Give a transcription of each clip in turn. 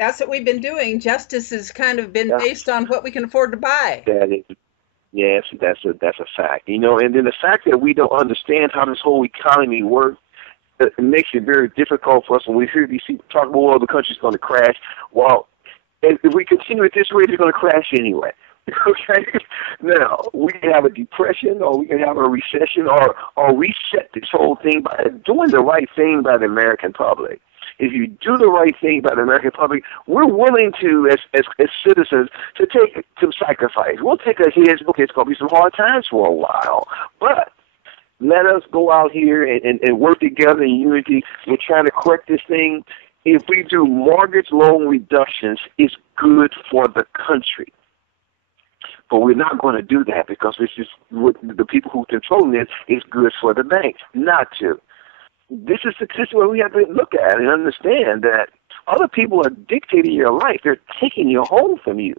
That's what we've been doing. Justice has kind of been Yeah, based on what we can afford to buy. that is, yes, that's a fact. And then the fact that we don't understand how this whole economy works, it makes it very difficult for us when we hear these people talk about, well, the country's going to crash. Well, if we continue at this rate, it's going to crash anyway. Okay? Now, we can have a depression, or we can have a recession, or reset this whole thing by doing the right thing by the American public. If you do the right thing by the American public, we're willing to, as citizens, to take some sacrifice. We'll take a hit. Okay, it's going to be some hard times for a while, but let us go out here and work together in unity. We're trying to correct this thing. If we do mortgage loan reductions, it's good for the country. But we're not going to do that because it's just what the people who control this is good for the banks not to. This is the situation we have to look at and understand that other people are dictating your life. They're taking your home from you.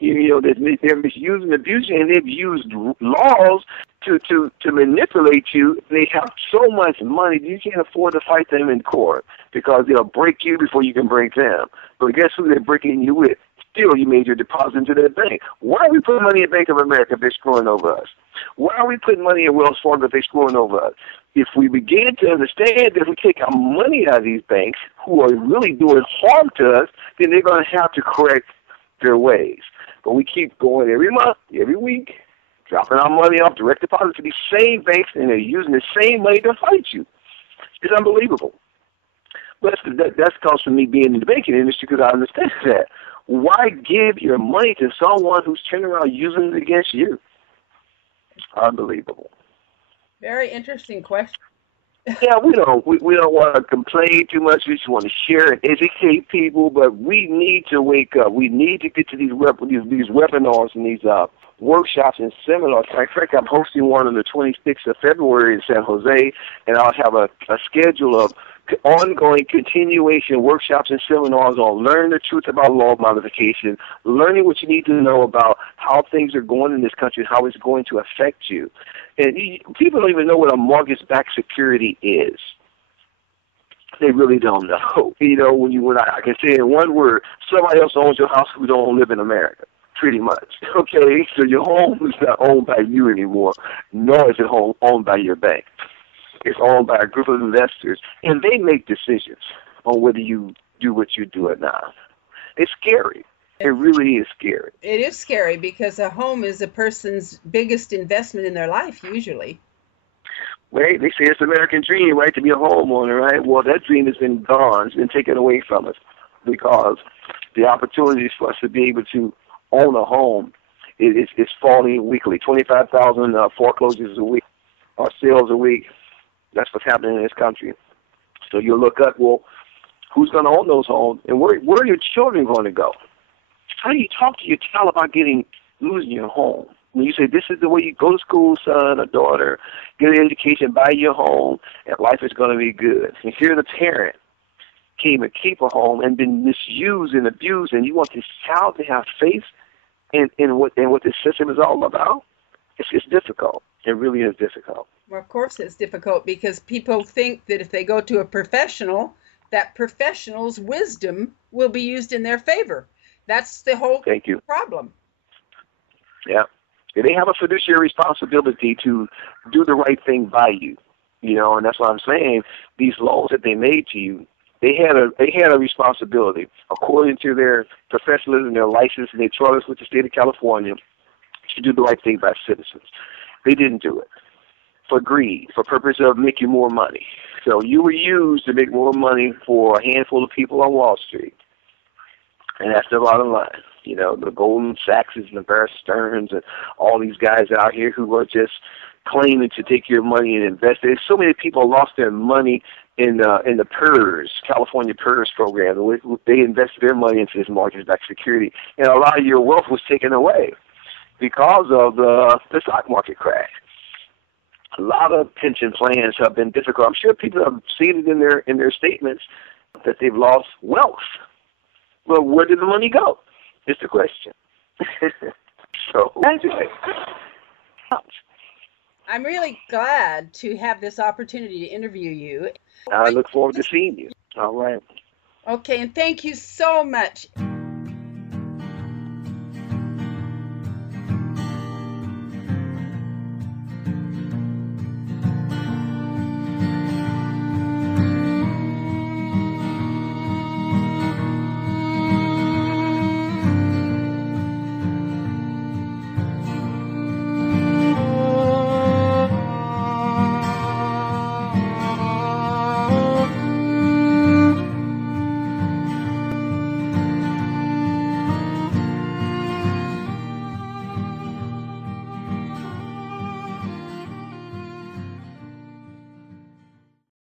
They're misusing, abusing, and they've used laws to manipulate you. They have so much money you can't afford to fight them in court because they'll break you before you can break them. But guess who they're breaking you with? Still, you made your deposit into their bank. Why are we putting money in Bank of America if they're screwing over us? Why are we putting money in Wells Fargo if they're screwing over us? If we begin to understand that if we take our money out of these banks who are really doing harm to us, then they're going to have to correct their ways. But we keep going every month, every week, dropping our money off direct deposit to these same banks, and they're using the same money to fight you. It's unbelievable. But that's comes from me being in the banking industry because I understand that. Why give your money to someone who's turning around using it against you? Unbelievable. Very interesting question. Yeah, we don't want to complain too much. We just want to share and educate people, but we need to wake up. We need to get to these webinars and these workshops and seminars. In fact, I'm hosting one on the 26th of February in San Jose, and I'll have a schedule of ongoing continuation workshops and seminars on learning the truth about law modification, learning what you need to know about how things are going in this country and how it's going to affect you. And people don't even know what a mortgage-backed security is. They really don't know. When I can say in one word, somebody else owns your house who don't live in America, pretty much. Okay, so your home is not owned by you anymore, nor is it owned by your bank. It's owned by a group of investors, and they make decisions on whether you do what you do or not. It's scary. It really is scary. It is scary because a home is a person's biggest investment in their life, usually. Right? They say it's the American dream, right, to be a homeowner, right? Well, that dream has been gone. It's been taken away from us because the opportunities for us to be able to own a home is falling weekly. 25,000 foreclosures a week or sales a week. That's what's happening in this country. So you look up, well, who's going to own those homes, and where are your children going to go? How do you talk to your child about losing your home? When you say this is the way you go to school, son or daughter, get an education, buy your home, and life is going to be good. And here the parent came and keep a home and been misused and abused, and you want this child to have faith in what this system is all about? It's just difficult. It really is difficult. Well, of course it's difficult because people think that if they go to a professional, that professional's wisdom will be used in their favor. That's the whole problem. Yeah. They have a fiduciary responsibility to do the right thing by you, and that's what I'm saying. These laws that they made to you, they had a responsibility according to their professionalism, their license, and their charters with the state of California to do the right thing by citizens. They didn't do it for greed, for purpose of making more money. So you were used to make more money for a handful of people on Wall Street, and that's the bottom line. The Goldman Sachs and the Bear Stearns and all these guys out here who are just claiming to take your money and invest it. So many people lost their money in the PERS, California PERS program. They invested their money into this mortgage-backed security, and a lot of your wealth was taken away because of the stock market crash. A lot of pension plans have been difficult. I'm sure people have seen it in their statements that they've lost wealth. Well, where did the money go? Is the question. So, I'm really glad to have this opportunity to interview you. I look forward to seeing you. All right. Okay, and thank you so much.